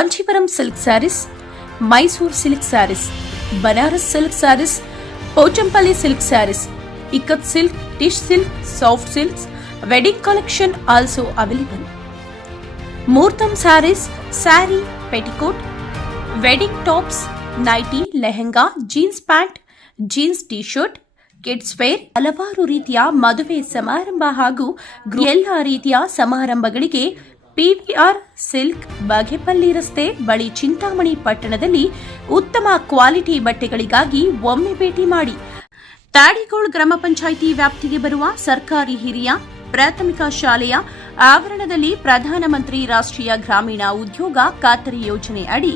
Kanjeevaram silk sarees, Mysuru silk sarees, Banaras silk sarees, Pochampally silk sarees, ikkat silk, tissue silk, soft silks, wedding collection also available. Muhurtam sarees, saree, petticoat, wedding tops, nighty, lehenga, jeans pant, jeans t-shirt, kids wear, ಹಲವಾರು ರೀತಿಯ ಮದುವೆ ಸಮಾರಂಭ ಹಾಗೂ ಎಲ್ಲ ರೀತಿಯ ಸಮಾರಂಭಗಳಿಗೆ PVR silk, Bagepalli ರಸ್ತೆ ಬಳಿ ಚಿಂತಾಮಣಿ ಪಟ್ಟಣದಲ್ಲಿ ಉತ್ತಮ ಕ್ವಾಲಿಟಿ ಬಟ್ಟೆಗಳಿಗಾಗಿ ಒಮ್ಮೆ ಭೇಟಿ ಮಾಡಿ. ತಾಡಿಗೋಳ್ ಗ್ರಾಮ ಪಂಚಾಯಿತಿ ವ್ಯಾಪ್ತಿಗೆ ಬರುವ ಸರ್ಕಾರಿ ಹಿರಿಯ ಪ್ರಾಥಮಿಕ ಶಾಲೆಯ ಆವರಣದಲ್ಲಿ ಪ್ರಧಾನಮಂತ್ರಿ ರಾಷ್ಟ್ರೀಯ ಗ್ರಾಮೀಣ ಉದ್ಯೋಗ ಖಾತರಿ ಯೋಜನೆ ಅಡಿ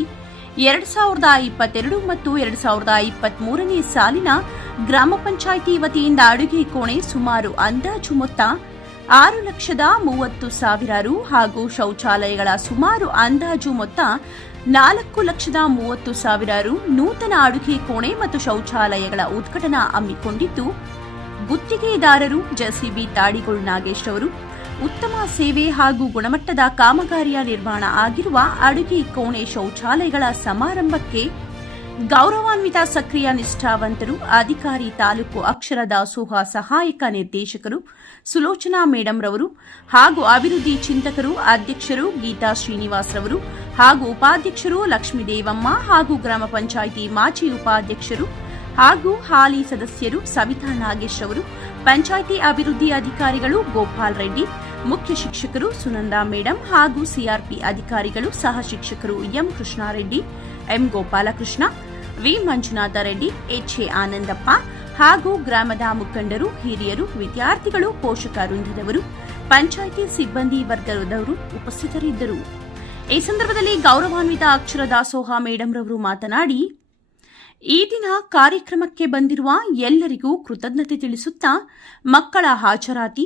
2022 ಮತ್ತು 2023ನೇ ಸಾಲಿನ ಗ್ರಾಮ ಪಂಚಾಯಿತಿ ವತಿಯಿಂದ ಅಡುಗೆ ಕೋಣೆ ಸುಮಾರು ಅಂದಾಜು ಮೊತ್ತ 6,30,000 ರು ಹಾಗೂ ಶೌಚಾಲಯಗಳ ಸುಮಾರು ಅಂದಾಜು ಮೊತ್ತ 4,30,000 ರು ನೂತನ ಅಡುಗೆ ಕೋಣೆ ಮತ್ತು ಶೌಚಾಲಯಗಳ ಉದ್ಘಾಟನಾ ಹಮ್ಮಿಕೊಂಡಿದ್ದು, ಗುತ್ತಿಗೆದಾರರು ಜೆಸಿಬಿ ತಾಡಿಗೋಳ್ ನಾಗೇಶ್ ಅವರು ಉತ್ತಮ ಸೇವೆ ಹಾಗೂ ಗುಣಮಟ್ಟದ ಕಾಮಗಾರಿಯ ನಿರ್ಮಾಣ ಆಗಿರುವ ಅಡುಗೆ ಕೋಣೆ ಶೌಚಾಲಯಗಳ ಸಮಾರಂಭಕ್ಕೆ ಗೌರವಾನ್ವಿತ ಸಕ್ರಿಯ ನಿಷ್ಠಾವಂತರು ಅಧಿಕಾರಿ ತಾಲೂಕು ಅಕ್ಷರ ದಾಸೋಹ ಸಹಾಯಕ ನಿರ್ದೇಶಕರು ಸುಲೋಚನಾ ಮೇಡಂ ರವರು ಹಾಗೂ ಅಭಿವೃದ್ಧಿ ಚಿಂತಕರು ಅಧ್ಯಕ್ಷರು ಗೀತಾ ಶ್ರೀನಿವಾಸ್ ರವರು ಹಾಗೂ ಉಪಾಧ್ಯಕ್ಷರು ಲಕ್ಷ್ಮೀದೇವಮ್ಮ ಹಾಗೂ ಗ್ರಾಮ ಪಂಚಾಯಿತಿ ಮಾಜಿ ಉಪಾಧ್ಯಕ್ಷರು ಹಾಗೂ ಹಾಲಿ ಸದಸ್ಯರು ಸವಿತಾ ನಾಗೇಶ್ ಅವರು, ಪಂಚಾಯಿತಿ ಅಭಿವೃದ್ಧಿ ಅಧಿಕಾರಿಗಳು ಗೋಪಾಲ್ ರೆಡ್ಡಿ, ಮುಖ್ಯ ಶಿಕ್ಷಕರು ಸುನಂದಾ ಮೇಡಂ ಹಾಗೂ ಸಿಆರ್ಪಿ ಅಧಿಕಾರಿಗಳು ಸಹ ಶಿಕ್ಷಕರು M Krishnareddy, M Gopalakrishna, V Manjunatha Reddy, H A Anandappa ಹಾಗೂ ಗ್ರಾಮದ ಮುಖಂಡರು, ಹಿರಿಯರು, ವಿದ್ಯಾರ್ಥಿಗಳು, ಪೋಷಕ ವೃಂದದವರು, ಪಂಚಾಯಿತಿ ಸಿಬ್ಬಂದಿ ವರ್ಗದವರು ಉಪಸ್ಥಿತರಿದ್ದರು. ಈ ಸಂದರ್ಭದಲ್ಲಿ ಗೌರವಾನ್ವಿತ ಅಕ್ಷರ ದಾಸೋಹ ಮೇಡಂ ರವರು ಮಾತನಾಡಿ, ಈ ದಿನ ಕಾರ್ಯಕ್ರಮಕ್ಕೆ ಬಂದಿರುವ ಎಲ್ಲರಿಗೂ ಕೃತಜ್ಞತೆ ತಿಳಿಸುತ್ತಾ ಮಕ್ಕಳ ಹಾಜರಾತಿ,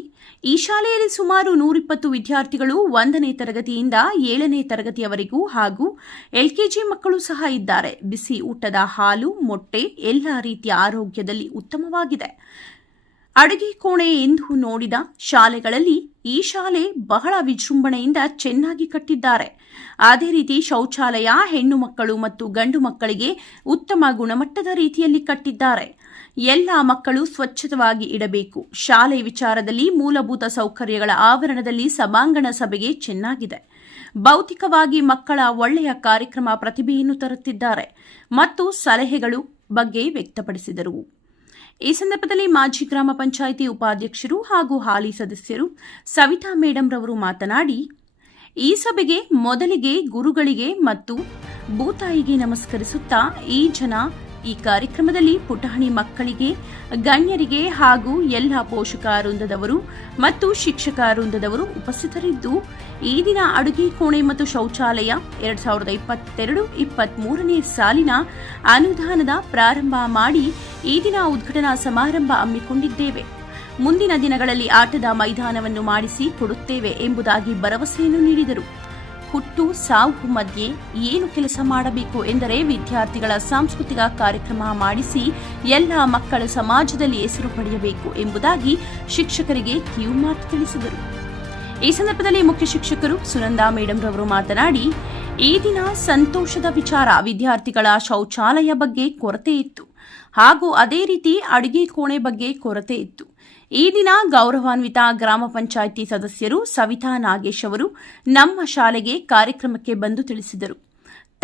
ಈ ಶಾಲೆಯಲ್ಲಿ ಸುಮಾರು 120 ವಿದ್ಯಾರ್ಥಿಗಳು 1ನೇ ತರಗತಿಯಿಂದ 7ನೇ ತರಗತಿಯವರೆಗೂ ಹಾಗೂ ಎಲ್ಕೆಜಿ ಮಕ್ಕಳು ಸಹ ಇದ್ದಾರೆ. ಬಿಸಿ ಊಟದ ಹಾಲು, ಮೊಟ್ಟೆ ಎಲ್ಲ ರೀತಿಯ ಆರೋಗ್ಯದಲ್ಲಿ ಉತ್ತಮವಾಗಿದೆ. ಅಡುಗೆ ಕೋಣೆ ಎಂದು ನೋಡಿದ ಶಾಲೆಗಳಲ್ಲಿ ಈ ಶಾಲೆ ಬಹಳ ವಿಜೃಂಭಣೆಯಿಂದ ಚೆನ್ನಾಗಿ ಕಟ್ಟಿದ್ದಾರೆ. ಅದೇ ರೀತಿ ಶೌಚಾಲಯ ಹೆಣ್ಣು ಮಕ್ಕಳು ಮತ್ತು ಗಂಡು ಮಕ್ಕಳಿಗೆ ಉತ್ತಮ ಗುಣಮಟ್ಟದ ರೀತಿಯಲ್ಲಿ ಕಟ್ಟಿದ್ದಾರೆ. ಎಲ್ಲ ಮಕ್ಕಳು ಸ್ವಚ್ಛವಾಗಿ ಇಡಬೇಕು. ಶಾಲೆ ವಿಚಾರದಲ್ಲಿ ಮೂಲಭೂತ ಸೌಕರ್ಯಗಳ ಆವರಣದಲ್ಲಿ ಸಭಾಂಗಣ ಸಭೆಗೆ ಚೆನ್ನಾಗಿದೆ. ಭೌತಿಕವಾಗಿ ಮಕ್ಕಳ ಒಳ್ಳೆಯ ಕಾರ್ಯಕ್ರಮ ಪ್ರತಿಭೆಯನ್ನು ತರುತ್ತಿದ್ದಾರೆ ಮತ್ತು ಸಲಹೆಗಳು ಬಗ್ಗೆ ವ್ಯಕ್ತಪಡಿಸಿದರು. ಈ ಸಂದರ್ಭದಲ್ಲಿ ಮಾಜಿ ಗ್ರಾಮ ಪಂಚಾಯಿತಿ ಉಪಾಧ್ಯಕ್ಷರು ಹಾಗೂ ಹಾಲಿ ಸದಸ್ಯರು ಸವಿತಾ ಮೇಡಂ ರವರು ಮಾತನಾಡಿ, ಈ ಸಭೆಗೆ ಮೊದಲಿಗೆ ಗುರುಗಳಿಗೆ ಮತ್ತು ಭೂತಾಯಿಗೆ ನಮಸ್ಕರಿಸುತ್ತಾ ಈ ಕಾರ್ಯಕ್ರಮದಲ್ಲಿ ಪುಟಾಣಿ ಮಕ್ಕಳಿಗೆ, ಗಣ್ಯರಿಗೆ ಹಾಗೂ ಎಲ್ಲ ಪೋಷಕ ವೃಂದದವರು ಮತ್ತು ಶಿಕ್ಷಕ ವೃಂದದವರು ಉಪಸ್ಥಿತರಿದ್ದು, ಈ ದಿನ ಅಡುಗೆ ಕೋಣೆ ಮತ್ತು ಶೌಚಾಲಯ 2022-23ನೇ ಸಾಲಿನ ಅನುದಾನದ ಪ್ರಾರಂಭ ಮಾಡಿ ಈ ದಿನ ಉದ್ಘಾಟನಾ ಸಮಾರಂಭ ಹಮ್ಮಿಕೊಂಡಿದ್ದೇವೆ. ಮುಂದಿನ ದಿನಗಳಲ್ಲಿ ಆಟದ ಮೈದಾನವನ್ನು ಮಾಡಿಸಿ ಕೊಡುತ್ತೇವೆ ಎಂಬುದಾಗಿ ಭರವಸೆಯನ್ನು ನೀಡಿದರು. ಹುಟ್ಟು ಸಾವು ಮಧ್ಯೆ ಏನು ಕೆಲಸ ಮಾಡಬೇಕು ಎಂದರೆ ವಿದ್ಯಾರ್ಥಿಗಳ ಸಾಂಸ್ಕೃತಿಕ ಕಾರ್ಯಕ್ರಮ ಮಾಡಿಸಿ ಎಲ್ಲ ಮಕ್ಕಳ ಸಮಾಜದಲ್ಲಿ ಹೆಸರು ಪಡೆಯಬೇಕು ಎಂಬುದಾಗಿ ಶಿಕ್ಷಕರಿಗೆ ಕಿವಿಮಾತು ತಿಳಿಸಿದರು. ಈ ಸಂದರ್ಭದಲ್ಲಿ ಮುಖ್ಯ ಶಿಕ್ಷಕರು ಸುನಂದಾ ಮೇಡಂ ರವರು ಮಾತನಾಡಿ, ಈ ದಿನ ಸಂತೋಷದ ವಿಚಾರ, ವಿದ್ಯಾರ್ಥಿಗಳ ಶೌಚಾಲಯ ಬಗ್ಗೆ ಕೊರತೆ ಇತ್ತು ಹಾಗೂ ಅದೇ ರೀತಿ ಅಡುಗೆ ಕೋಣೆ ಬಗ್ಗೆ ಕೊರತೆ ಇತ್ತು. ಈ ದಿನ ಗೌರವಾನ್ವಿತ ಗ್ರಾಮ ಪಂಚಾಯಿತಿ ಸದಸ್ಯರು ಸವಿತಾ ನಾಗೇಶ್ ಅವರು ನಮ್ಮ ಶಾಲೆಗೆ ಕಾರ್ಯಕ್ರಮಕ್ಕೆ ಬಂದು ತಿಳಿಸಿದರು.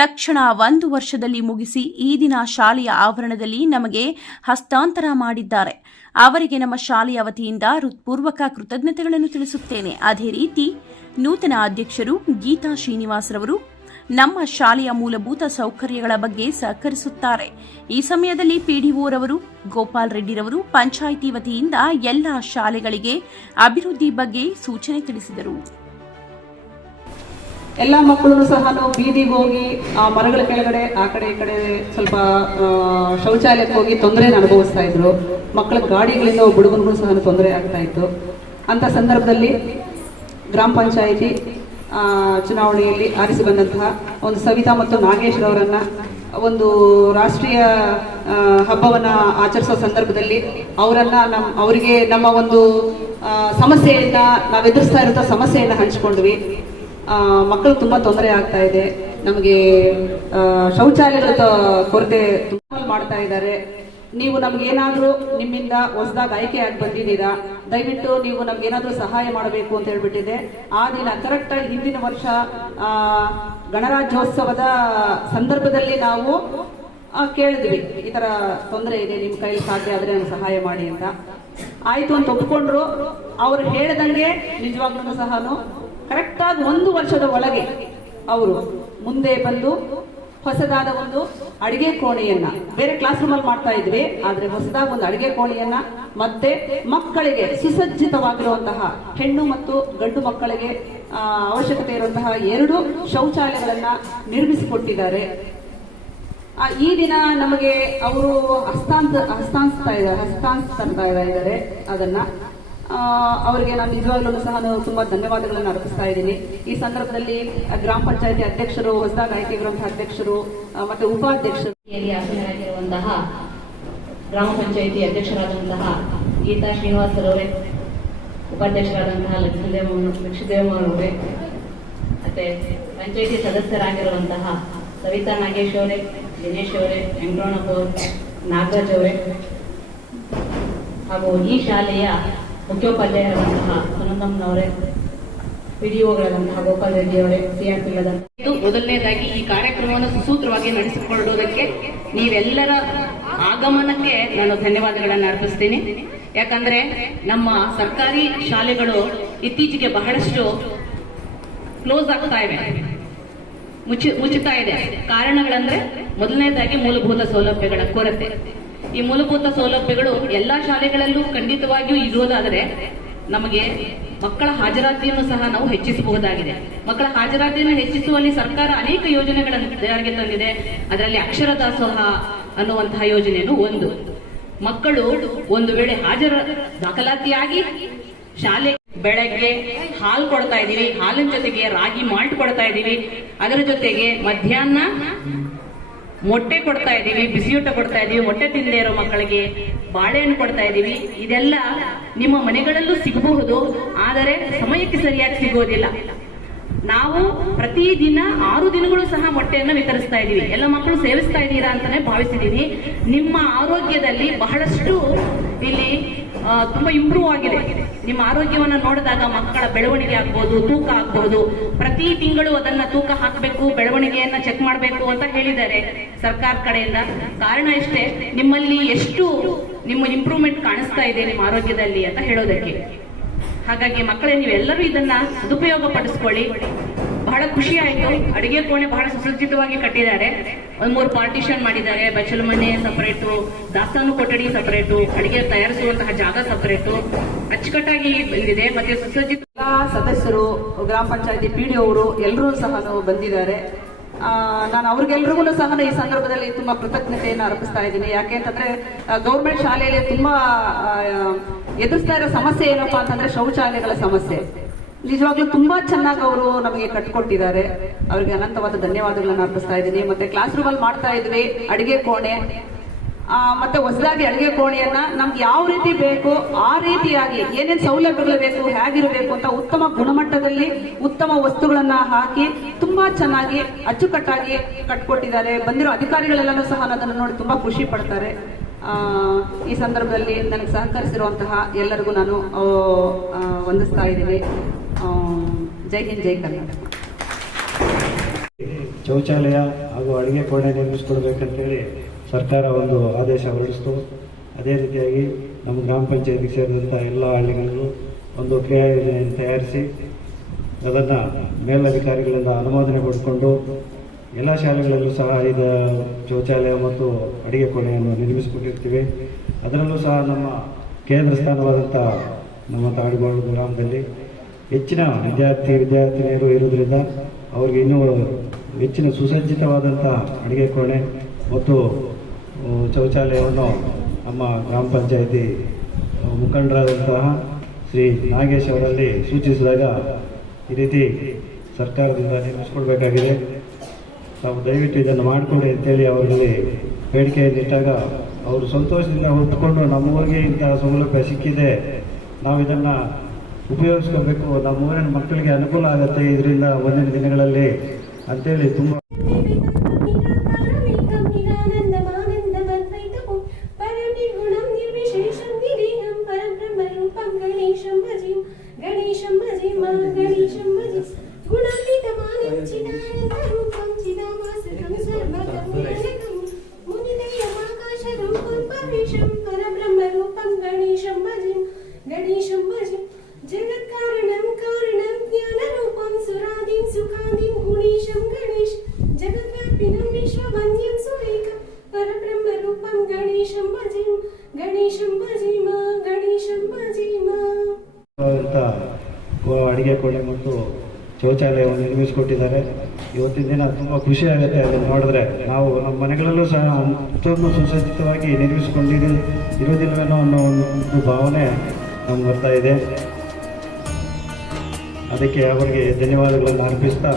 ತಕ್ಷಣ 1 ವರ್ಷದಲ್ಲಿ ಮುಗಿಸಿ ಈ ದಿನ ಶಾಲೆಯ ಆವರಣದಲ್ಲಿ ನಮಗೆ ಹಸ್ತಾಂತರ ಮಾಡಿದ್ದಾರೆ. ಅವರಿಗೆ ನಮ್ಮ ಶಾಲೆಯ ವತಿಯಿಂದ ಹೃತ್ಪೂರ್ವಕ ಕೃತಜ್ಞತೆಗಳನ್ನು ತಿಳಿಸುತ್ತೇನೆ. ಅದೇ ರೀತಿ ನೂತನ ಅಧ್ಯಕ್ಷರು ಗೀತಾ ಶ್ರೀನಿವಾಸ್ ರವರು ನಮ್ಮ ಶಾಲೆಯ ಮೂಲಭೂತ ಸೌಕರ್ಯಗಳ ಬಗ್ಗೆ ಸಹಕರಿಸುತ್ತಾರೆ. ಈ ಸಮಯದಲ್ಲಿ ಪಿಡಿಒರವರು ಗೋಪಾಲ್ ರೆಡ್ಡಿರವರು ಪಂಚಾಯಿತಿ ವತಿಯಿಂದ ಎಲ್ಲ ಶಾಲೆಗಳಿಗೆ ಅಭಿವೃದ್ಧಿ ಬಗ್ಗೆ ಸೂಚನೆ ತಿಳಿಸಿದರು. ಎಲ್ಲ ಮಕ್ಕಳು ಸಹ ಬೀದಿಗೆ ಹೋಗಿ ಆ ಮರಗಳ ಕೆಳಗಡೆ ಆ ಕಡೆ ಈ ಕಡೆ ಸ್ವಲ್ಪ ಶೌಚಾಲಯಕ್ಕೆ ಹೋಗಿ ತೊಂದರೆ ಅನುಭವಿಸ್ತಾ ಇದ್ರು. ಮಕ್ಕಳ ಗಾಡಿಗಳಿಂದ ಹುಡುಗನಿಗೂ ಸಹ ತೊಂದರೆ ಆಗ್ತಾ ಇತ್ತು. ಅಂತ ಸಂದರ್ಭದಲ್ಲಿ ಗ್ರಾಮ ಪಂಚಾಯಿತಿ ಚುನಾವಣೆಯಲ್ಲಿ ಆರಿಸಿ ಬಂದಂತಹ ಒಂದು ಸವಿತಾ ಮತ್ತು ನಾಗೇಶ್ ಅವರನ್ನ ಒಂದು ರಾಷ್ಟ್ರೀಯ ಹಬ್ಬವನ್ನ ಆಚರಿಸೋ ಸಂದರ್ಭದಲ್ಲಿ ಅವರಿಗೆ ನಮ್ಮ ಒಂದು ಸಮಸ್ಯೆಯನ್ನ ನಾವು ಎದುರಿಸ್ತಾ ಇರೋ ಸಮಸ್ಯೆಯನ್ನ ಹಂಚಿಕೊಂಡ್ವಿ. ಮಕ್ಕಳು ತುಂಬಾ ತೊಂದರೆ ಆಗ್ತಾ ಇದೆ. ನಮಗೆ ಶೌಚಾಲಯದ ಕೊರತೆ ತುಂಬ ಮಾಡ್ತಾ ಇದ್ದಾರೆ. ನೀವು ನಮ್ಗೇನಾದ್ರೂ ನಿಮ್ಮಿಂದ ಹೊಸದಾಗಿ ಆಯ್ಕೆಯಾಗಿ ಬಂದಿದ್ದೀರಾ, ದಯವಿಟ್ಟು ನೀವು ನಮ್ಗೇನಾದ್ರೂ ಸಹಾಯ ಮಾಡಬೇಕು ಅಂತ ಹೇಳ್ಬಿಟ್ಟಿದೆ. ಆ ದಿನ ಕರೆಕ್ಟಾಗಿ ಹಿಂದಿನ ವರ್ಷ ಗಣರಾಜ್ಯೋತ್ಸವದ ಸಂದರ್ಭದಲ್ಲಿ ನಾವು ಕೇಳಿದ್ವಿ, ಈ ತರ ತೊಂದರೆ ಇದೆ, ನಿಮ್ಮ ಕೈಲಿ ಸಾಧ್ಯ ಆದ್ರೆ ನಮ್ಗೆ ಸಹಾಯ ಮಾಡಿ ಅಂತ. ಆಯ್ತು ಅಂತ ಒಪ್ಕೊಂಡ್ರು. ಅವ್ರು ಹೇಳ್ದಂಗೆ ನಿಜವಾಗ್ಲೂ ಸಹ ಕರೆಕ್ಟಾಗಿ 1 ವರ್ಷದ ಒಳಗೆ ಅವರು ಮುಂದೆ ಬಂದು ಹೊಸದಾದ ಒಂದು ಅಡಿಗೆ ಕೋಣೆಯನ್ನ, ಬೇರೆ ಕ್ಲಾಸ್ ರೂಮ್ ಅಲ್ಲಿ ಮಾಡ್ತಾ ಇದ್ವಿ, ಆದ್ರೆ ಹೊಸದಾಗಿ ಒಂದು ಅಡಿಗೆ ಕೋಣೆಯನ್ನ ಮತ್ತೆ ಮಕ್ಕಳಿಗೆ ಸುಸಜ್ಜಿತವಾಗಿರುವಂತಹ ಹೆಣ್ಣು ಮತ್ತು ಗಂಡು ಮಕ್ಕಳಿಗೆ ಅವಶ್ಯಕತೆ ಇರುವಂತಹ 2 ಶೌಚಾಲಯಗಳನ್ನ ನಿರ್ಮಿಸಿಕೊಟ್ಟಿದ್ದಾರೆ. ಈ ದಿನ ನಮಗೆ ಅವರು ಹಸ್ತಾಂತರಿಸ್ತಾ ಇದ್ದಾರೆ ಅದನ್ನ. ಅವರಿಗೆ ನಾನು ನಿಜವಾಗ್ಲೂ ಸಹ ತುಂಬಾ ಧನ್ಯವಾದಗಳನ್ನು ಅರ್ಪಿಸ್ತಾ ಇದ್ದೀನಿ. ಈ ಸಂದರ್ಭದಲ್ಲಿ ಗ್ರಾಮ ಪಂಚಾಯತಿ ಅಧ್ಯಕ್ಷರು, ಹೊಸದಾಗಿ ಆಯ್ಕೆಗಿರುವಂತಹ ಅಧ್ಯಕ್ಷರು ಮತ್ತೆ ಉಪಾಧ್ಯಕ್ಷರು, ಆಸೀನರಾಗಿರುವಂತಹ ಗ್ರಾಮ ಪಂಚಾಯತಿ ಅಧ್ಯಕ್ಷರಾದಂತಹ ಗೀತಾ ಶ್ರೀನಿವಾಸರವರೇ, ಉಪಾಧ್ಯಕ್ಷರಾದಂತಹ ಲಕ್ಷ್ಮೀದೇವರವರೇ, ಮತ್ತೆ ಪಂಚಾಯತಿ ಸದಸ್ಯರಾಗಿರುವಂತಹ ಸವಿತಾ ನಾಗೇಶ್ ಅವರೇ, ದಿನೇಶ್ ಅವರೇ, ವೆಂಕಟರಮಣಪ್ಪ ಅವರೇ, ನಾಗರಾಜ್ ಅವರೇ, ಹಾಗೂ ಈ ಶಾಲೆಯ ಮುಖ್ಯೋಪಾಧ್ಯಾಯರಾದಂತಹ ಸುನಂದಮ್ಮನವರೇ, ಪಿಡಿಒಗಳಾದಂತಹ ಗೋಪಾಲ್ ರೆಡ್ಡಿ ಅವರೇ, ಸಿಆರ್ಪಿಗಳಾದಂತಹ. ಮೊದಲನೇದಾಗಿ ಈ ಕಾರ್ಯಕ್ರಮವನ್ನು ಸುಸೂತ್ರವಾಗಿ ನಡೆಸಿಕೊಳ್ಳುವುದಕ್ಕೆ ನೀವೆಲ್ಲರ ಆಗಮನಕ್ಕೆ ನಾನು ಧನ್ಯವಾದಗಳನ್ನು ಅರ್ಪಿಸ್ತೀನಿ. ಯಾಕಂದ್ರೆ ನಮ್ಮ ಸರ್ಕಾರಿ ಶಾಲೆಗಳು ಇತ್ತೀಚೆಗೆ ಬಹಳಷ್ಟು ಕ್ಲೋಸ್ ಆಗ್ತಾ ಇವೆ, ಮುಚ್ಚುತ್ತಾ ಇದೆ. ಕಾರಣಗಳಂದ್ರೆ ಮೊದಲನೇದಾಗಿ ಮೂಲಭೂತ ಸೌಲಭ್ಯಗಳ ಕೊರತೆ. ಈ ಮೂಲಭೂತ ಸೌಲಭ್ಯಗಳು ಎಲ್ಲಾ ಶಾಲೆಗಳಲ್ಲೂ ಖಂಡಿತವಾಗಿಯೂ ಇರುವುದಾದರೆ ನಮಗೆ ಮಕ್ಕಳ ಹಾಜರಾತಿಯನ್ನು ಸಹ ನಾವು ಹೆಚ್ಚಿಸಬಹುದಾಗಿದೆ. ಮಕ್ಕಳ ಹಾಜರಾತಿಯನ್ನು ಹೆಚ್ಚಿಸುವಲ್ಲಿ ಸರ್ಕಾರ ಅನೇಕ ಯೋಜನೆಗಳನ್ನು ಜಾರಿಗೆ ತಂದಿದೆ. ಅದರಲ್ಲಿ ಅಕ್ಷರ ದಾಸೋಹ ಅನ್ನುವಂತಹ ಯೋಜನೆಯನ್ನು ಒಂದು. ಮಕ್ಕಳು ಒಂದು ವೇಳೆ ದಾಖಲಾತಿಯಾಗಿ ಶಾಲೆ ಬೆಳಗ್ಗೆ ಹಾಲು ಕೊಡ್ತಾ ಇದೀವಿ, ಹಾಲಿನ ಜೊತೆಗೆ ರಾಗಿ ಮಾಲ್ಟ್ ಕೊಡ್ತಾ ಇದೀವಿ, ಅದರ ಜೊತೆಗೆ ಮಧ್ಯಾಹ್ನ ಮೊಟ್ಟೆ ಕೊಡ್ತಾ ಇದೀವಿ, ಬಿಸಿಯೂಟ ಕೊಡ್ತಾ ಇದೀವಿ, ಮೊಟ್ಟೆ ತಿಂದೇ ಇರೋ ಮಕ್ಕಳಿಗೆ ಬಾಳೆಹಣ್ಣು ಕೊಡ್ತಾ ಇದೀವಿ. ಇದೆಲ್ಲ ನಿಮ್ಮ ಮನೆಗಳಲ್ಲೂ ಸಿಗಬಹುದು, ಆದರೆ ಸಮಯಕ್ಕೆ ಸರಿಯಾಗಿ ಸಿಗೋದಿಲ್ಲ. ನಾವು ಪ್ರತಿದಿನ 6 ದಿನಗಳು ಸಹ ಮೊಟ್ಟೆಯನ್ನು ವಿತರಿಸ್ತಾ ಇದೀವಿ. ಎಲ್ಲ ಮಕ್ಕಳು ಸೇವಿಸ್ತಾ ಇದ್ದೀರಾ ಅಂತಾನೆ ಭಾವಿಸಿದೀನಿ. ನಿಮ್ಮ ಆರೋಗ್ಯದಲ್ಲಿ ಬಹಳಷ್ಟು ಇಲ್ಲಿ ತುಂಬಾ ಇಂಪ್ರೂವ್ ಆಗಿದೆ. ನಿಮ್ಮ ಆರೋಗ್ಯವನ್ನು ನೋಡಿದಾಗ ಮಕ್ಕಳ ಬೆಳವಣಿಗೆ ಆಗ್ಬಹುದು, ತೂಕ ಆಗ್ಬಹುದು. ಪ್ರತಿ ತಿಂಗಳು ಅದನ್ನ ತೂಕ ಹಾಕಬೇಕು, ಬೆಳವಣಿಗೆಯನ್ನ ಚೆಕ್ ಮಾಡಬೇಕು ಅಂತ ಹೇಳಿದ್ದಾರೆ ಸರ್ಕಾರ ಕಡೆಯಿಂದ. ಕಾರಣ ಇಷ್ಟೇ, ನಿಮ್ಮಲ್ಲಿ ಎಷ್ಟು ನಿಮ್ಮ ಇಂಪ್ರೂವ್ಮೆಂಟ್ ಕಾಣಿಸ್ತಾ ಇದೆ ನಿಮ್ಮ ಆರೋಗ್ಯದಲ್ಲಿ ಅಂತ ಹೇಳೋದಕ್ಕೆ. ಹಾಗಾಗಿ ಮಕ್ಕಳೇ, ನೀವೆಲ್ಲರೂ ಇದನ್ನ ಸದುಪಯೋಗ ಪಡಿಸ್ಕೊಳ್ಳಿ. ಬಹಳ ಖುಷಿ ಆಯ್ತು. ಅಡಿಗೆ ಕೋಣೆ ಬಹಳ ಸುಸಜ್ಜಿತವಾಗಿ ಕಟ್ಟಿದ್ದಾರೆ. 3 ಪಾರ್ಟಿಷನ್ ಮಾಡಿದ್ದಾರೆ. ಬಚ್ಚಲು ಮನೆ ಸಪರೇಟು, ದಾಸ್ತಾನು ಕೊಠಡಿ ಸಪರೇಟು, ಅಡಿಗೆ ತಯಾರಿಸುವಂತಹ ಜಾಗ ಸಪರೇಟು, ಅಚ್ಚುಕಟ್ಟಾಗಿ ಬಂದಿದೆ. ಮತ್ತೆ ಸುಸಜ್ಜಿತ ಸದಸ್ಯರು, ಗ್ರಾಮ ಪಂಚಾಯತಿ ಪಿಡಿಒ ಎಲ್ಲರೂ ಸಹ ಬಂದಿದ್ದಾರೆ. ನಾನು ಅವ್ರಿಗೆಲ್ರಿಗೂ ಸಹ ಈ ಸಂದರ್ಭದಲ್ಲಿ ತುಂಬಾ ಕೃತಜ್ಞತೆಯನ್ನು ಅರ್ಪಿಸ್ತಾ ಇದ್ದೀನಿ. ಯಾಕೆ ಅಂತಂದ್ರೆ ಗೌರ್ಮೆಂಟ್ ಶಾಲೆಯಲ್ಲಿ ತುಂಬಾ ಎದುರಿಸ್ತಾ ಇರೋ ಸಮಸ್ಯೆ ಏನಪ್ಪಾ ಅಂತಂದ್ರೆ ಶೌಚಾಲಯಗಳ ಸಮಸ್ಯೆ. ನಿಜವಾಗ್ಲೂ ತುಂಬಾ ಚೆನ್ನಾಗಿ ಅವರು ನಮಗೆ ಕಟ್ಕೊಟ್ಟಿದ್ದಾರೆ. ಅವರಿಗೆ ಅನಂತವಾದ ಧನ್ಯವಾದಗಳನ್ನು ಅರ್ಪಿಸ್ತಾ ಇದ್ದೀನಿ. ಮತ್ತೆ ಕ್ಲಾಸ್ ರೂಮ್ ಅಲ್ಲಿ ಮಾಡ್ತಾ ಇದ್ವಿ ಅಡಿಗೆ ಕೋಣೆ, ಮತ್ತೆ ಹೊಸದಾಗಿ ಅಡಿಗೆ ಕೋಣೆಯನ್ನ ನಮ್ಗೆ ಯಾವ ರೀತಿ ಬೇಕು ಆ ರೀತಿಯಾಗಿ ಏನೇನ್ ಸೌಲಭ್ಯಗಳು ಬೇಕು, ಹೇಗಿರಬೇಕು ಅಂತ ಉತ್ತಮ ಗುಣಮಟ್ಟದಲ್ಲಿ ಉತ್ತಮ ವಸ್ತುಗಳನ್ನ ಹಾಕಿ ತುಂಬಾ ಚೆನ್ನಾಗಿ ಅಚ್ಚುಕಟ್ಟಾಗಿ ಕಟ್ಕೊಟ್ಟಿದ್ದಾರೆ. ಬಂದಿರೋ ಅಧಿಕಾರಿಗಳೆಲ್ಲನೂ ಸಹ ಅದನ್ನು ನೋಡಿ ತುಂಬಾ ಖುಷಿ ಪಡ್ತಾರೆ. ಈ ಸಂದರ್ಭದಲ್ಲಿ ನನಗೆ ಸಹಕರಿಸಿರುವಂತಹ ಎಲ್ಲರಿಗೂ ನಾನು ವಂದಿಸ್ತಾ ಇದ್ದೀನಿ. ಜೈ ಹಿಂದ್, ಜೈ ಕರ್ನಾಟಕ. ಶೌಚಾಲಯ ಹಾಗೂ ಅಡುಗೆ ಕೋಣೆ ನಿರ್ಮಿಸಿಕೊಡ್ಬೇಕಂತೇಳಿ ಸರ್ಕಾರ ಒಂದು ಆದೇಶ ಹೊರಡಿಸಿತು. ಅದೇ ರೀತಿಯಾಗಿ ನಮ್ಮ ಗ್ರಾಮ ಪಂಚಾಯತಿಗೆ ಸೇರಿದಂಥ ಎಲ್ಲ ಹಳ್ಳಿಗಳಲ್ಲೂ ಒಂದು ಕ್ರಿಯಾ ಯೋಜನೆಯನ್ನು ತಯಾರಿಸಿ ಅದನ್ನು ಮೇಲಧಿಕಾರಿಗಳಿಂದ ಅನುಮೋದನೆ ಪಡೆದುಕೊಂಡು ಎಲ್ಲ ಶಾಲೆಗಳಲ್ಲೂ ಸಹ ಇದು ಶೌಚಾಲಯ ಮತ್ತು ಅಡಿಗೆ ಕೋಣೆಯನ್ನು ನಿರ್ಮಿಸಿಕೊಟ್ಟಿರ್ತೀವಿ. ಅದರಲ್ಲೂ ಸಹ ನಮ್ಮ ಕೇಂದ್ರ ಸ್ಥಾನವಾದಂಥ ನಮ್ಮ ತಾಡಿಗೋಡು ಗ್ರಾಮದಲ್ಲಿ ಹೆಚ್ಚಿನ ವಿದ್ಯಾರ್ಥಿನಿಯರು ಇರುವುದರಿಂದ ಅವ್ರಿಗೆ ಇನ್ನೂ ಹೆಚ್ಚಿನ ಸುಸಜ್ಜಿತವಾದಂಥ ಅಡಿಗೆ ಕೋಣೆ ಮತ್ತು ಶೌಚಾಲಯವನ್ನು ನಮ್ಮ ಗ್ರಾಮ ಪಂಚಾಯಿತಿ ಮುಖಂಡರಾದಂತಹ ಶ್ರೀ ನಾಗೇಶ್ ಅವರಲ್ಲಿ ಸೂಚಿಸಿದಾಗ ಈ ರೀತಿ ಸರ್ಕಾರದಿಂದ ನಿರ್ಮಿಸಿಕೊಡ್ಬೇಕಾಗಿದೆ, ತಾವು ದಯವಿಟ್ಟು ಇದನ್ನು ಮಾಡಿಕೊಡಿ ಅಂತೇಳಿ ಅವರಲ್ಲಿ ಬೇಡಿಕೆಯನ್ನಿಟ್ಟಾಗ ಅವರು ಸಂತೋಷದಿಂದ ಹೊತ್ತುಕೊಂಡು ನಮ್ಮೂರಿಗೆ ಇಂತಹ ಸೌಲಭ್ಯ ಸಿಕ್ಕಿದೆ, ನಾವು ಇದನ್ನು ಉಪಯೋಗಿಸ್ಕೋಬೇಕು, ನಮ್ಮೂರಿನ ಮಕ್ಕಳಿಗೆ ಅನುಕೂಲ ಆಗುತ್ತೆ ಇದರಿಂದ ಮುಂದಿನ ದಿನಗಳಲ್ಲಿ ಅಂತೇಳಿ ತುಂಬ ಅಡಿಗೆ ಕೋಣೆ ಮತ್ತು ಶೌಚಾಲಯವನ್ನು ನಿರ್ಮಿಸಿಕೊಟ್ಟಿದ್ದಾರೆ. ಇವತ್ತಿನ ದಿನ ತುಂಬ ಖುಷಿ ಆಗುತ್ತೆ ಅದನ್ನು ನೋಡಿದ್ರೆ. ನಾವು ನಮ್ಮ ಮನೆಗಳಲ್ಲೂ ಸಹ ಅಷ್ಟೊಂದು ಸುಸಜ್ಜಿತವಾಗಿ ಇರೋದಿಲ್ಲವೇನೋ ಅನ್ನೋ ಒಂದು ಭಾವನೆ ನಮ್ಗೆ ಬರ್ತಾ ಇದೆ. ಅದಕ್ಕೆ ಅವರಿಗೆ ಧನ್ಯವಾದಗಳನ್ನು ಅರ್ಪಿಸ್ತಾ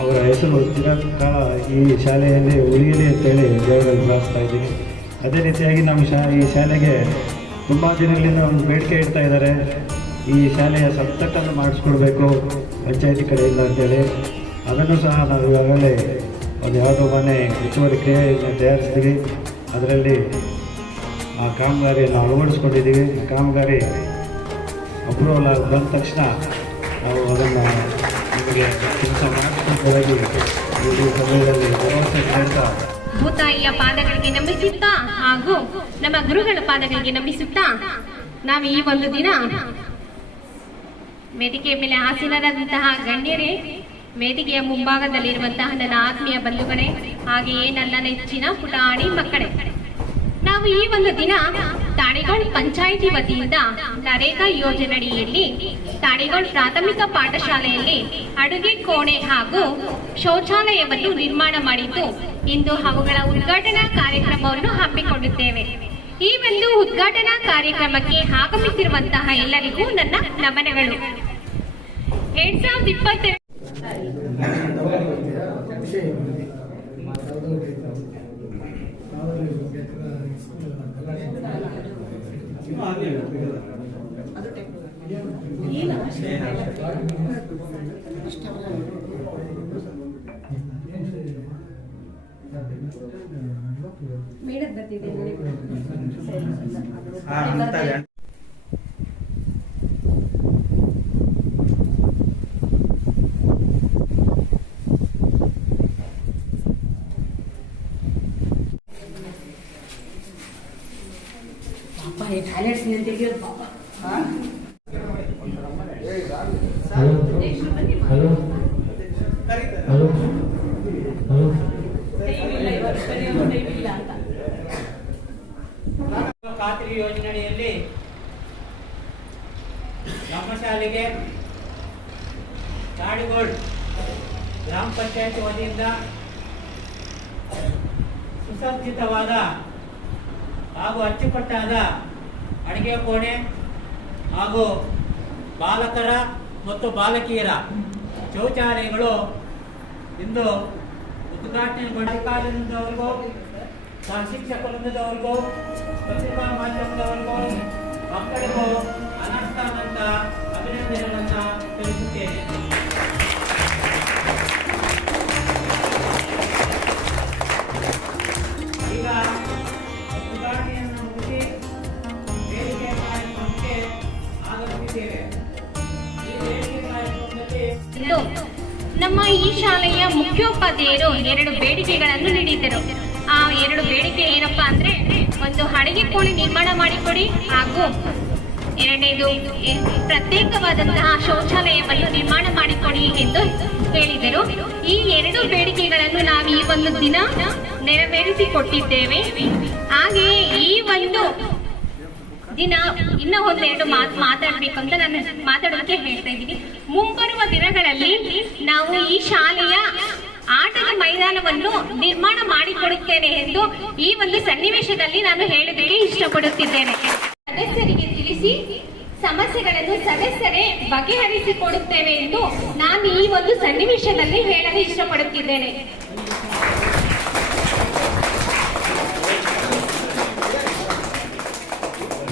ಅವರ ಹೆಸರು ಚಿರಕಾಲ ಈ ಶಾಲೆಯಲ್ಲಿ ಉಳಿಯಲಿ ಅಂತೇಳಿ ದೇವರಲ್ಲಿ ಪ್ರಾರ್ಥಿಸ್ತಾ ಇದ್ದೀವಿ. ಅದೇ ರೀತಿಯಾಗಿ ನಮ್ಮ ಈ ಶಾಲೆಗೆ ತುಂಬ ದಿನಗಳಿಂದ ಒಂದು ಬೇಡಿಕೆ ಇಡ್ತಾ ಇದ್ದಾರೆ, ಈ ಶಾಲೆಯ ಸಬ್ಸೆಟನ್ನು ಮಾಡಿಸ್ಕೊಡ್ಬೇಕು ಪಂಚಾಯತಿ ಕಡೆಯಿಂದ ಅಂತೇಳಿ. ಅದನ್ನು ಸಹ ನಾವು ಈಗಾಗಲೇ ಒಂದು ಯಾವುದೋ ಮನೆ ಹೆಚ್ಚುವರಿ ಕ್ರಿಯೆಯನ್ನು ತಯಾರಿಸಿದ್ದೀವಿ. ಅದರಲ್ಲಿ ಆ ಕಾಮಗಾರಿಯನ್ನು ಅಳವಡಿಸ್ಕೊಂಡಿದ್ದೀವಿ. ಕಾಮಗಾರಿ ಅಪ್ರೂವಲ್ ಬಂದ ತಕ್ಷಣ ನಾವು ಅದನ್ನು ನಿಮಗೆ ಕೆಲಸ ಮಾಡಿಸ್ಕೊಂಡಾಗಿ ಈ ಸಮಯದಲ್ಲಿ ಭರವಸೆ ನೀಡ್ತಾ ಭೂತಾಯಿಯ ಪಾದಗಳಿಗೆ ನಂಬಿಸುತ್ತಾ ಹಾಗೂ ನಮ್ಮ ಗುರುಗಳ ಪಾದಗಳಿಗೆ ನಂಬಿಸುತ್ತಾ ನಾವು ಈ ಒಂದು ದಿನ ವೇದಿಕೆಯ ಮೇಲೆ ಆಸೀನರಾದಂತಹ ಗಣ್ಯರೇ, ವೇದಿಕೆಯ ಮುಂಭಾಗದಲ್ಲಿರುವಂತಹ ನನ್ನ ಆತ್ಮೀಯ ಬಂಧುಗಳೇ, ಹಾಗೆಯೇ ನನ್ನ ನೆಚ್ಚಿನ ಪುಟಾಣಿ ಮಕ್ಕಳೇ, ನಾವು ಈ ಒಂದು ದಿನ ತಾಡಿಗೋಳ್ ಪಂಚಾಯಿತಿ ವತಿಯಿಂದ ನರೇಗಾ ಯೋಜನೆಯಡಿಯಲ್ಲಿ ತಾಡಿಗೋಳ್ ಪ್ರಾಥಮಿಕ ಪಾಠಶಾಲೆಯಲ್ಲಿ ಅಡುಗೆ ಕೋಣೆ ಹಾಗೂ ಶೌಚಾಲಯವನ್ನು ನಿರ್ಮಾಣ ಮಾಡಿದ್ದು ಇಂದು ಅವುಗಳ ಉದ್ಘಾಟನಾ ಕಾರ್ಯಕ್ರಮವನ್ನು ಹಮ್ಮಿಕೊಂಡಿದ್ದೇವೆ. ಈ ಒಂದು ಉದ್ಘಾಟನಾ ಕಾರ್ಯಕ್ರಮಕ್ಕೆ ಆಗಮಿಸಿರುವಂತಹ ಎಲ್ಲರಿಗೂ ನನ್ನ ನಮನಗಳು. 2022 ಖಾತ್ರಿ ಯೋಜನೆಯಲ್ಲಿ ನಮ್ಮ ಶಾಲೆಗೆ ತಾಡಿಗೋಳ್ ಗ್ರಾಮ ಪಂಚಾಯತ್ ವತಿಯಿಂದ ಸುಸಜ್ಜಿತವಾದ ಹಾಗೂ ಅಚ್ಚುಕಟ್ಟಾದ ಅಡಿಗೆ ಕೋಣೆ ಹಾಗೂ ಬಾಲಕರ ಮತ್ತು ಬಾಲಕಿಯರ ಶೌಚಾಲಯಗಳು ಇಂದು ಉದ್ಘಾಟನೆಗೊಂಡಿದ್ದವರಿಗೂ, ಶಿಕ್ಷಕ ವೃಂದದವರಿಗೂ, ಪತ್ರಿಕಾ ಮಾಧ್ಯಮದವರಿಗೂ, ಮಕ್ಕಳಿಗೂ ಅನಂತ ಅಭಿನಂದನೆಗಳನ್ನು ತಿಳಿಸುತ್ತೇನೆ. ಈಗ ಉದ್ಘಾಟನೆಯನ್ನು ಮುಗಿಸಿ ವೇದಿಕೆ ಕಾರ್ಯಕ್ರಮಕ್ಕೆ ಆಗಮಿಸಿದ್ದೇವೆ. ಈ ವೇದಿಕೆ ಕಾರ್ಯಕ್ರಮದಲ್ಲಿ ನಮ್ಮ ಈ ಶಾಲೆಯ ಮುಖ್ಯೋಪಾಧ್ಯಾಯರು 2 ಬೇಡಿಕೆಗಳನ್ನು ನೀಡಿದ್ದರು. ಆ 2 ಬೇಡಿಕೆ ಏನಪ್ಪಾ ಅಂದ್ರೆ, ಒಂದು ಅಡಿಗೆ ಕೋಣೆ ನಿರ್ಮಾಣ ಮಾಡಿಕೊಡಿ ಹಾಗೂ ಎರಡನೇದು ಪ್ರತ್ಯೇಕವಾದಂತಹ ಶೌಚಾಲಯವನ್ನು ನಿರ್ಮಾಣ ಮಾಡಿಕೊಡಿ ಎಂದು ಹೇಳಿದರು. ಈ 2 ಬೇಡಿಕೆಗಳನ್ನು ನಾವು ಈ ಒಂದು ದಿನ ನೆರವೇರಿಸಿಕೊಟ್ಟಿದ್ದೇವೆ. ಹಾಗೆಯೇ ಈ ಒಂದು ದಿನ ಇನ್ನೂ ಒಂದೆರಡು ಮಾತಾಡಬೇಕು ಅಂತ ನಾನು ಮಾತಾಡೋದಕ್ಕೆ ಹೇಳ್ತಾ ಇದ್ದೀನಿ. ಮುಂಬರುವ ದಿನಗಳಲ್ಲಿ ನಾವು ಈ ಶಾಲೆಯ ಆಟದ ಮೈದಾನವನ್ನು ನಿರ್ಮಾಣ ಮಾಡಿಕೊಡುತ್ತೇನೆ ಎಂದು ಈ ಒಂದು ಸನ್ನಿವೇಶದಲ್ಲಿ ನಾನು ಹೇಳೋದಕ್ಕೆ ಇಷ್ಟಪಡುತ್ತಿದ್ದೇನೆ. ಸದಸ್ಯರಿಗೆ ತಿಳಿಸಿ ಸಮಸ್ಯೆಗಳನ್ನು ಸದಸ್ಯರೇ ಬಗೆಹರಿಸಿಕೊಡುತ್ತೇವೆ ಎಂದು ನಾನು ಈ ಒಂದು ಸನ್ನಿವೇಶದಲ್ಲಿ ಹೇಳಲು ಇಷ್ಟಪಡುತ್ತಿದ್ದೇನೆ.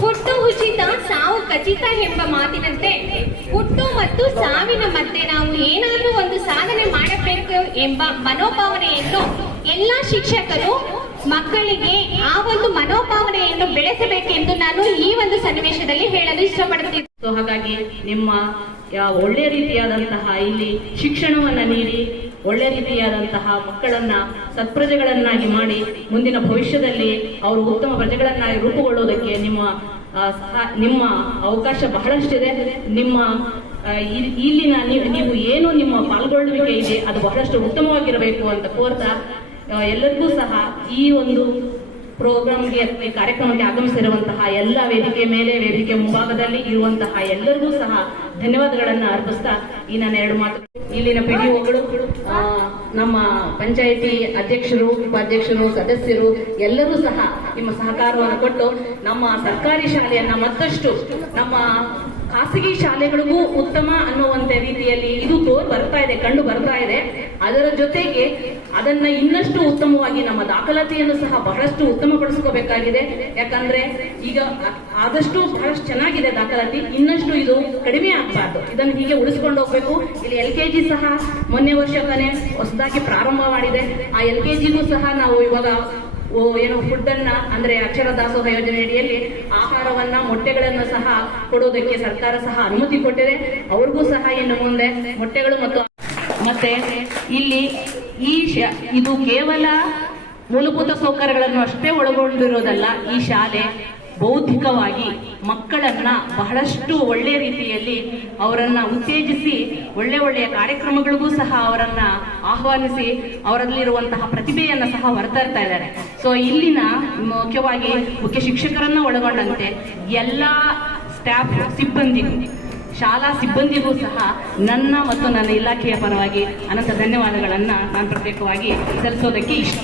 ಹುಟ್ಟು ಉಚಿತ ಸಾವು ಖಚಿತ ಎಂಬ ಮಾತಿನಂತೆ ಹುಟ್ಟು ಮತ್ತು ಸಾವಿನ ಮಧ್ಯೆ ನಾವು ಏನಾದರೂ ಒಂದು ಸಾಧನೆ ಮಾಡಬೇಕು ಎಂಬ ಮನೋಭಾವನೆಯನ್ನು ಎಲ್ಲ ಶಿಕ್ಷಕರು ಮಕ್ಕಳಿಗೆ ಆ ಒಂದು ಮನೋಭಾವನೆಯನ್ನು ಬೆಳೆಸಬೇಕೆಂದು ನಾನು ಈ ಒಂದು ಸನ್ನಿವೇಶದಲ್ಲಿ ಹೇಳಲು ಇಷ್ಟಪಡುತ್ತೇನೆ. ಹಾಗಾಗಿ ನಿಮ್ಮ ಒಳ್ಳೆಯ ರೀತಿಯಾದಂತಹ ಇಲ್ಲಿ ಶಿಕ್ಷಣವನ್ನ ನೀಡಿ ಒಳ್ಳೆ ರೀತಿಯಾದಂತಹ ಮಕ್ಕಳನ್ನ ಸತ್ಪ್ರಜೆಗಳನ್ನಾಗಿ ಮಾಡಿ ಮುಂದಿನ ಭವಿಷ್ಯದಲ್ಲಿ ಅವರು ಉತ್ತಮ ಪ್ರಜೆಗಳನ್ನಾಗಿ ರೂಪುಗೊಳ್ಳುವುದಕ್ಕೆ ನಿಮ್ಮ ಅವಕಾಶ ಬಹಳಷ್ಟಿದೆ. ನಿಮ್ಮ ಇಲ್ಲಿನ ನೀವು ಏನು ನಿಮ್ಮ ಪಾಲ್ಗೊಳ್ಳುವಿಕೆ ಇದೆ ಅದು ಬಹಳಷ್ಟು ಉತ್ತಮವಾಗಿರಬೇಕು ಅಂತ ಕೋರ್ತಾ ಎಲ್ಲರಿಗೂ ಸಹ ಈ ಒಂದು ಪ್ರೋಗ್ರಾಮ್ಗೆ ಈ ಕಾರ್ಯಕ್ರಮಕ್ಕೆ ಆಗಮಿಸಿರುವಂತಹ ಎಲ್ಲ ವೇದಿಕೆ ಮೇಲೆ ವೇದಿಕೆ ಮುಂಭಾಗದಲ್ಲಿ ಇರುವಂತಹ ಎಲ್ಲರಿಗೂ ಸಹ ಧನ್ಯವಾದಗಳನ್ನ ಅರ್ಪಿಸ್ತಾ ಈ ನನ್ನ 2 ಮಾತು. ಇಲ್ಲಿನ ಪಿಡಿಒಗಳು, ನಮ್ಮ ಪಂಚಾಯಿತಿ ಅಧ್ಯಕ್ಷರು, ಉಪಾಧ್ಯಕ್ಷರು, ಸದಸ್ಯರು ಎಲ್ಲರೂ ಸಹ ನಿಮ್ಮ ಸಹಕಾರವನ್ನು ಕೊಟ್ಟು ನಮ್ಮ ಸರ್ಕಾರಿ ಶಾಲೆಯನ್ನ ಮತ್ತಷ್ಟು ನಮ್ಮ ಖಾಸಗಿ ಶಾಲೆಗಳಿಗೂ ಉತ್ತಮ ಅನ್ನುವಂತ ರೀತಿಯಲ್ಲಿ ಇದು ಕಂಡು ಬರ್ತಾ ಇದೆ. ಅದರ ಜೊತೆಗೆ ಅದನ್ನ ಇನ್ನಷ್ಟು ಉತ್ತಮವಾಗಿ ನಮ್ಮ ದಾಖಲಾತಿಯನ್ನು ಸಹ ಬಹಳಷ್ಟು ಉತ್ತಮಪಡಿಸ್ಕೋಬೇಕಾಗಿದೆ. ಯಾಕಂದ್ರೆ ಈಗ ಆದಷ್ಟು ಬಹಳಷ್ಟು ಚೆನ್ನಾಗಿದೆ ದಾಖಲಾತಿ, ಇನ್ನಷ್ಟು ಇದು ಕಡಿಮೆ ಆಗಬಾರ್ದು. ಇದನ್ನು ಹೀಗೆ ಉಳಿಸ್ಕೊಂಡು ಹೋಗ್ಬೇಕು. ಇಲ್ಲಿ LKG ಸಹ ಮೊನ್ನೆ ವರ್ಷ ತಾನೇ ಹೊಸದಾಗಿ ಪ್ರಾರಂಭ ಮಾಡಿದೆ. ಆ LKGಗೂ ಸಹ ನಾವು ಇವಾಗ ಫುಡ್ ಅನ್ನ ಅಂದ್ರೆ ಅಕ್ಷರ ದಾಸೋಹ ಯೋಜನೆ ಅಡಿಯಲ್ಲಿ ಆಹಾರವನ್ನ, ಮೊಟ್ಟೆಗಳನ್ನ ಸಹ ಕೊಡೋದಕ್ಕೆ ಸರ್ಕಾರ ಸಹ ಅನುಮತಿ ಕೊಟ್ಟಿದೆ. ಅವ್ರಿಗೂ ಸಹ ಇನ್ನು ಮುಂದೆ ಮೊಟ್ಟೆಗಳು ಮತ್ತೆ ಇಲ್ಲಿ ಇದು ಕೇವಲ ಮೂಲಭೂತ ಸೌಕರ್ಯಗಳನ್ನು ಅಷ್ಟೇ ಒಳಗೊಂಡಿರೋದಲ್ಲ. ಈ ಶಾಲೆ ಬೌದ್ಧಿಕವಾಗಿ ಮಕ್ಕಳನ್ನ ಬಹಳಷ್ಟು ಒಳ್ಳೆ ರೀತಿಯಲ್ಲಿ ಅವರನ್ನ ಉತ್ತೇಜಿಸಿ ಒಳ್ಳೆಯ ಕಾರ್ಯಕ್ರಮಗಳಿಗೂ ಸಹ ಅವರನ್ನ ಆಹ್ವಾನಿಸಿ ಅವರಲ್ಲಿರುವಂತಹ ಪ್ರತಿಭೆಯನ್ನ ಸಹ ಹೊರತರ್ತಾ ಇದ್ದಾರೆ. ಸೊ ಇಲ್ಲಿನ ಮುಖ್ಯವಾಗಿ ಮುಖ್ಯ ಶಿಕ್ಷಕರನ್ನ ಒಳಗೊಂಡಂತೆ ಎಲ್ಲಾ ಸ್ಟಾಫ್ ಸಿಬ್ಬಂದಿಗೂ, ಶಾಲಾ ಸಿಬ್ಬಂದಿಗೂ ಸಹ ನನ್ನ ಮತ್ತು ನನ್ನ ಇಲಾಖೆಯ ಪರವಾಗಿ ಅನಂತ ಧನ್ಯವಾದಗಳನ್ನ ನಾನು ಪ್ರತ್ಯೇಕವಾಗಿ ಸಲ್ಲಿಸೋದಕ್ಕೆ ಇಷ್ಟ.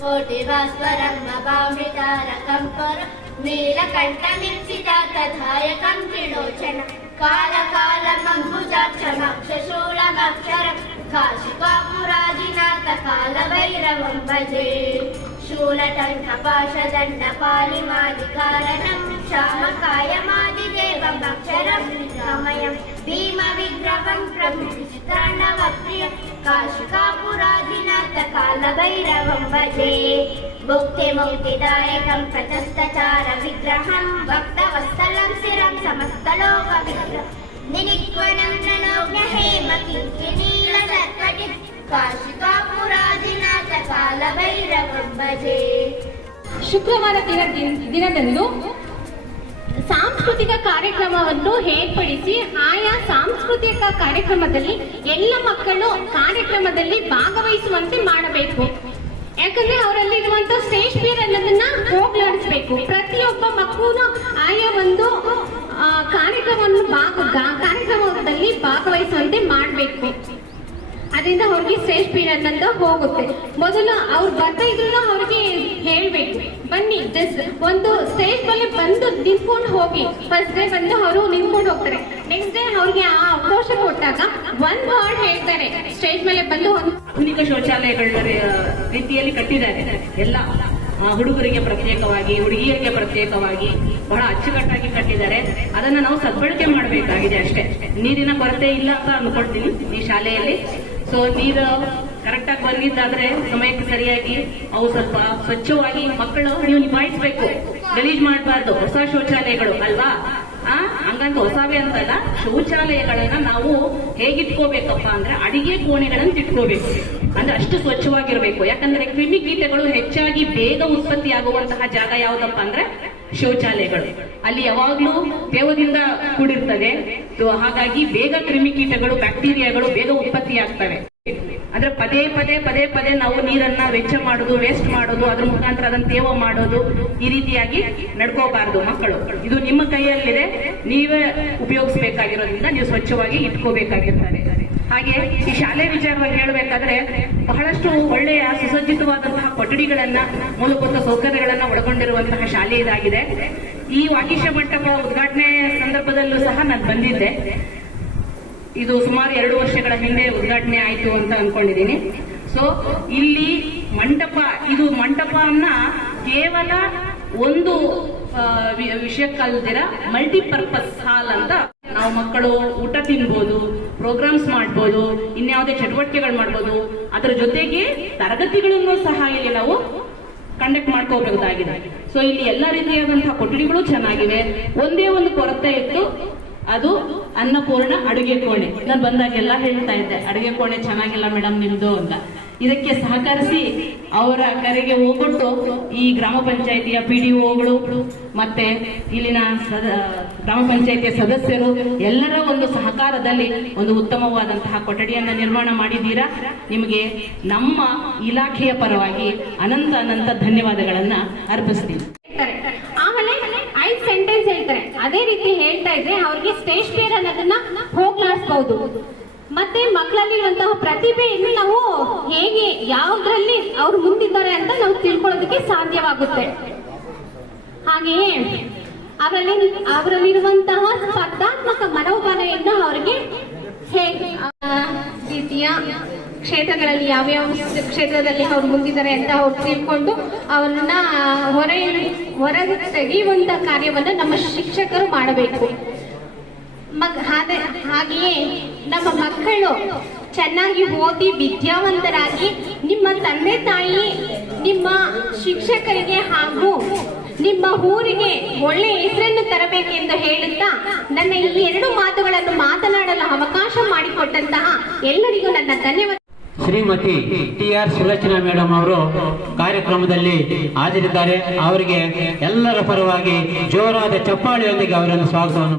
कोटिभास्वरं नभामृतारकं परं नीलकण्ठमिप्सितातधायकं त्रिलोचनं कालकालमम्बुजाक्षमक्षशूलमक्षरं काशिकापुराजिनाथकालभैरवं भजे शूलटङ्कपाशदण्डपालिमादिकारणं श्यामकायमादिदेवमक्षरं समयं भीमविग्रहं प्रभुचित्राण्डवप्रियं काशिकापुरादिनाथकालभैरवं भजे मुक्तिदायकं प्रतस्तचार विग्रहं भक्तवत्सलं शिरं समस्तलोकविग्रहं निनिक्वनं ननोज्ञहेमकिङ्किणीलशर्कटिं काशिकापुरादिनाथकालभैरवं भजे. ಶುಕ್ರವಾರ ದಿನದಂದು ಸಾಂಸ್ಕೃತಿಕ ಕಾರ್ಯಕ್ರಮವನ್ನು ಏರ್ಪಡಿಸಿ ಆಯಾ ಸಾಂಸ್ಕೃತಿಕ ಕಾರ್ಯಕ್ರಮದಲ್ಲಿ ಎಲ್ಲ ಮಕ್ಕಳು ಕಾರ್ಯಕ್ರಮದಲ್ಲಿ ಭಾಗವಹಿಸುವಂತೆ ಮಾಡಬೇಕು. ಯಾಕಂದ್ರೆ ಅವರಲ್ಲಿರುವಂತ ಸ್ಟೇಜ್ ಫಿಯರ್ ಅನ್ನೋದನ್ನ ಹೋಗ್ಲಾಡಿಸ್ಬೇಕು. ಪ್ರತಿಯೊಬ್ಬ ಮಕ್ಕಳು ಆಯಾ ಒಂದು ಕಾರ್ಯಕ್ರಮದಲ್ಲಿ ಭಾಗವಹಿಸುವಂತೆ ಮಾಡಬೇಕು. ಅದರಿಂದ ಅವ್ರಿಗೆ ಸ್ಟೇಜ್ ಫಿಯರ್ ಅನ್ನೋದು ಹೋಗುತ್ತೆ. ಮೊದಲು ಅವ್ರು ಬರ್ತಾ ಇದ್ರು ಅವ್ರಿಗೆ ಹೇಳ್ಬೇಕು, ಬನ್ನಿ ಜಸ್ಟ್ ಒಂದು ಸ್ಟೇಜ್ ಮೇಲೆ ಬಂದು ನಿಂತ್ಕೊಂಡು ಹೋಗಿ. ಫಸ್ಟ್ ಡೇ ಬಂದು ಅವರು ನಿಂತ್ಕೊಂಡು ಹೋಗ್ತಾರೆ. ನೆಕ್ಸ್ಟ್ ಡೇ ಅವ್ರಿಗೆ ಆ ಅವಕಾಶ ಕೊಟ್ಟಾಗ ಒಂದ್ ವರ್ಡ್ ಹೇಳ್ತಾರೆ, ಸ್ಟೇಜ್ ಮೇಲೆ ಬಂದು ಆಧುನಿಕ ಶೌಚಾಲಯಗಳ ರೀತಿಯಲ್ಲಿ ಕಟ್ಟಿದ್ದಾರೆ. ಎಲ್ಲ ಹುಡುಗರಿಗೆ ಪ್ರತ್ಯೇಕವಾಗಿ, ಹುಡುಗಿಯರಿಗೆ ಪ್ರತ್ಯೇಕವಾಗಿ ಬಹಳ ಅಚ್ಚುಕಟ್ಟಾಗಿ ಕಟ್ಟಿದ್ದಾರೆ. ಅದನ್ನ ನಾವು ಸದ್ಬಳಕೆ ಮಾಡಬೇಕಾಗಿದೆ ಅಷ್ಟೇ. ನೀರಿನ ಕೊರತೆ ಇಲ್ಲ ಅಂತ ಅನ್ಕೊಳ್ತೀನಿ ಈ ಶಾಲೆಯಲ್ಲಿ. ಸೊ ನೀರು ಕರೆಕ್ಟ್ ಆಗಿ ಬಂದಿದ್ದಾದ್ರೆ ಸಮಯಕ್ಕೆ ಸರಿಯಾಗಿ ಅವು ಸ್ವಲ್ಪ ಸ್ವಚ್ಛವಾಗಿ ಮಕ್ಕಳು ನೀವು ನಿಭಾಯಿಸಬೇಕು. ಗಲೀಜ್ ಮಾಡಬಾರ್ದು. ಹೊಸ ಶೌಚಾಲಯಗಳು ಅಲ್ವಾ, ಹಂಗಂತ ಹೊಸವೇ ಅಂತಲ್ಲ, ಶೌಚಾಲಯಗಳನ್ನ ನಾವು ಹೇಗಿಟ್ಕೋಬೇಕಪ್ಪ ಅಂದ್ರೆ ಅಡಿಗೆ ಕೋಣೆಗಳನ್ನ ಇಟ್ಕೋಬೇಕು. ಅಂದ್ರೆ ಅಷ್ಟು ಸ್ವಚ್ಛವಾಗಿರ್ಬೇಕು. ಯಾಕಂದ್ರೆ ಕ್ರಿಮಿಕೀಟಗಳು ಹೆಚ್ಚಾಗಿ ಬೇಗ ಉತ್ಪತ್ತಿ ಆಗುವಂತಹ ಜಾಗ ಯಾವ್ದಪ್ಪ ಅಂದ್ರೆ ಶೌಚಾಲಯಗಳು. ಅಲ್ಲಿ ಯಾವಾಗ್ಲೂ ತೇವದಿಂದ ಕೂಡಿರ್ತದೆ. ಹಾಗಾಗಿ ಬೇಗ ಕ್ರಿಮಿಕೀಟಗಳು, ಬ್ಯಾಕ್ಟೀರಿಯಾಗಳು ಬೇಗ ಉತ್ಪತ್ತಿ ಆಗ್ತವೆ. ಅಂದ್ರೆ ಪದೇ ಪದೇ ನಾವು ನೀರನ್ನ ವೆಚ್ಚ ಮಾಡೋದು, ವೇಸ್ಟ್ ಮಾಡೋದು, ಅದ್ರ ಮುಖಾಂತರ ಅದನ್ನ ತೇವ ಮಾಡೋದು, ಈ ರೀತಿಯಾಗಿ ನಡ್ಕೋಬಾರ್ದು ಮಕ್ಕಳು. ಇದು ನಿಮ್ಮ ಕೈಯಲ್ಲಿದೆ, ನೀವೇ ಉಪಯೋಗಿಸಬೇಕಾಗಿರೋದ್ರಿಂದ ನೀವು ಸ್ವಚ್ಛವಾಗಿ ಇಟ್ಕೋಬೇಕಾಗಿರ್ತಾರೆ. ಹಾಗೆ ಈ ಶಾಲೆ ವಿಚಾರವಾಗಿ ಹೇಳಬೇಕಾದ್ರೆ ಬಹಳಷ್ಟು ಒಳ್ಳೆಯ ಸುಸಜ್ಜಿತವಾದಂತಹ ಕೊಠಡಿಗಳನ್ನ, ಮೂಲಭೂತ ಸೌಕರ್ಯಗಳನ್ನ ಒಳಗೊಂಡಿರುವಂತಹ ಶಾಲೆ ಇದಾಗಿದೆ. ಈ ವಾಗೀಶ ಮಂಟಪ ಉದ್ಘಾಟನೆ ಸಂದರ್ಭದಲ್ಲೂ ಸಹ ನಾನು ಬಂದಿದ್ದೆ. ಇದು ಸುಮಾರು 2 ವರ್ಷಗಳ ಹಿಂದೆ ಉದ್ಘಾಟನೆ ಆಯ್ತು ಅಂತ ಅನ್ಕೊಂಡಿದ್ದೀನಿ. ಸೊ ಇಲ್ಲಿ ಮಂಟಪವನ್ನ ಕೇವಲ ಒಂದು ವಿಷಯಕ್ಕಲ್ದಿರ ಮಲ್ಟಿಪರ್ಪಸ್ ಹಾಲ್ ಅಂತ ನಾವು ಮಕ್ಕಳು ಊಟ ತಿನ್ಬೋದು, ಪ್ರೋಗ್ರಾಮ್ಸ್ ಮಾಡ್ಬೋದು, ಇನ್ಯಾವುದೇ ಚಟುವಟಿಕೆಗಳು ಮಾಡ್ಬೋದು. ಅದರ ಜೊತೆಗೆ ತರಗತಿಗಳನ್ನು ಸಹ ಇಲ್ಲಿ ನಾವು ಕಂಡಕ್ಟ್ ಮಾಡ್ಕೋಬಹುದಾಗಿದೆ. ಸೊ ಇಲ್ಲಿ ಎಲ್ಲ ರೀತಿಯಾದಂತಹ ಕೊಠಡಿಗಳು ಚೆನ್ನಾಗಿವೆ. ಒಂದೇ ಒಂದು ಕೊರತೆ ಇತ್ತು, ಅದು ಅನ್ನಪೂರ್ಣ ಅಡುಗೆ ಕೋಣೆ. ನಾನು ಬಂದಾಗೆಲ್ಲ ಹೇಳ್ತಾ ಇದ್ದೆ, ಅಡುಗೆ ಕೋಣೆ ಚೆನ್ನಾಗಿಲ್ಲ ಮೇಡಮ್ ನಿಮ್ದು ಅಂತ. ಇದಕ್ಕೆ ಸಹಕರಿಸಿ ಅವರ ಕರೆಗೆ ಹೋಗ್ಬಿಟ್ಟು ಈ ಗ್ರಾಮ ಪಂಚಾಯಿತಿಯ PDOಗಳು ಮತ್ತೆ ಇಲ್ಲಿನ ಗ್ರಾಮ ಪಂಚಾಯಿತಿಯ ಸದಸ್ಯರು ಎಲ್ಲರ ಒಂದು ಸಹಕಾರದಲ್ಲಿ ಒಂದು ಉತ್ತಮವಾದಂತಹ ಕೊಠಡಿಯನ್ನ ನಿರ್ಮಾಣ ಮಾಡಿದ್ದೀರಾ. ನಿಮಗೆ ನಮ್ಮ ಇಲಾಖೆಯ ಪರವಾಗಿ ಅನಂತ ಧನ್ಯವಾದಗಳನ್ನ ಅರ್ಪಿಸ್ತೀನಿ. ಆಮೇಲೆ 5 ಸೆಂಟೆನ್ಸ್ ಹೇಳ್ತಾರೆ. ಅದೇ ರೀತಿ ಹೇಳ್ತಾ ಇದ್ರೆ ಅವ್ರಿಗೆ ಸ್ಟೇಜ್ ಫಿಯರ್ ಅನ್ನೋದನ್ನ ಹೋಗ್ಲಾಡಿಸಬಹುದು. ಮತ್ತೆ ಮಕ್ಕಳಲ್ಲಿರುವಂತಹ ಪ್ರತಿಭೆಯನ್ನು ನಾವು ಹೇಗೆ ಯಾವ್ದ್ರಲ್ಲಿ ಅವ್ರು ಮುಂದಿದ್ದಾರೆ ಅಂತ ನಾವು ತಿಳ್ಕೊಳ್ಳೋದಕ್ಕೆ ಸಾಧ್ಯವಾಗುತ್ತೆ. ಹಾಗೆಯೇ ಅವರಲ್ಲಿರುವಂತಹ ಸ್ಪರ್ಧಾತ್ಮಕ ಮನೋಭಾವನೆಯನ್ನು ಅವರಿಗೆ ಹೇಗೆ ರೀತಿಯ ಕ್ಷೇತ್ರಗಳಲ್ಲಿ ಯಾವ್ಯಾವ ಕ್ಷೇತ್ರದಲ್ಲಿ ಅವ್ರು ಮುಂದಿದ್ದಾರೆ ಅಂತ ಅವ್ರು ತಿಳ್ಕೊಂಡು ಅವ್ರನ್ನ ಹೊರ ತೆಗೆಯುವಂತ ಕಾರ್ಯವನ್ನು ನಮ್ಮ ಶಿಕ್ಷಕರು ಮಾಡಬೇಕು. ಹಾಗೆಯೇ ನಮ್ಮ ಮಕ್ಕಳು ಚೆನ್ನಾಗಿ ಓದಿ ವಿದ್ಯಾವಂತರಾಗಿ ನಿಮ್ಮ ತಂದೆ ತಾಯಿ, ನಿಮ್ಮ ಶಿಕ್ಷಕರಿಗೆ ಹಾಗೂ ನಿಮ್ಮ ಊರಿಗೆ ಒಳ್ಳೆಯ ಹೆಸರನ್ನು ತರಬೇಕೆಂದು ಹೇಳುತ್ತಾ ನನ್ನ ಈ 2 ಮಾತುಗಳನ್ನು ಮಾತನಾಡಲು ಅವಕಾಶ ಮಾಡಿಕೊಟ್ಟಂತಹ ಎಲ್ಲರಿಗೂ ನನ್ನ ಧನ್ಯವಾದ. ಶ್ರೀಮತಿ TR ಸುಲೋಚನಾ ಮೇಡಮ್ ಅವರು ಕಾರ್ಯಕ್ರಮದಲ್ಲಿ ಹಾಜರಿದ್ದಾರೆ. ಅವರಿಗೆ ಎಲ್ಲರ ಪರವಾಗಿ ಜೋರಾದ ಚಪ್ಪಾಳೆಯೊಂದಿಗೆ ಅವರನ್ನು ಸ್ವಾಗತವನ್ನು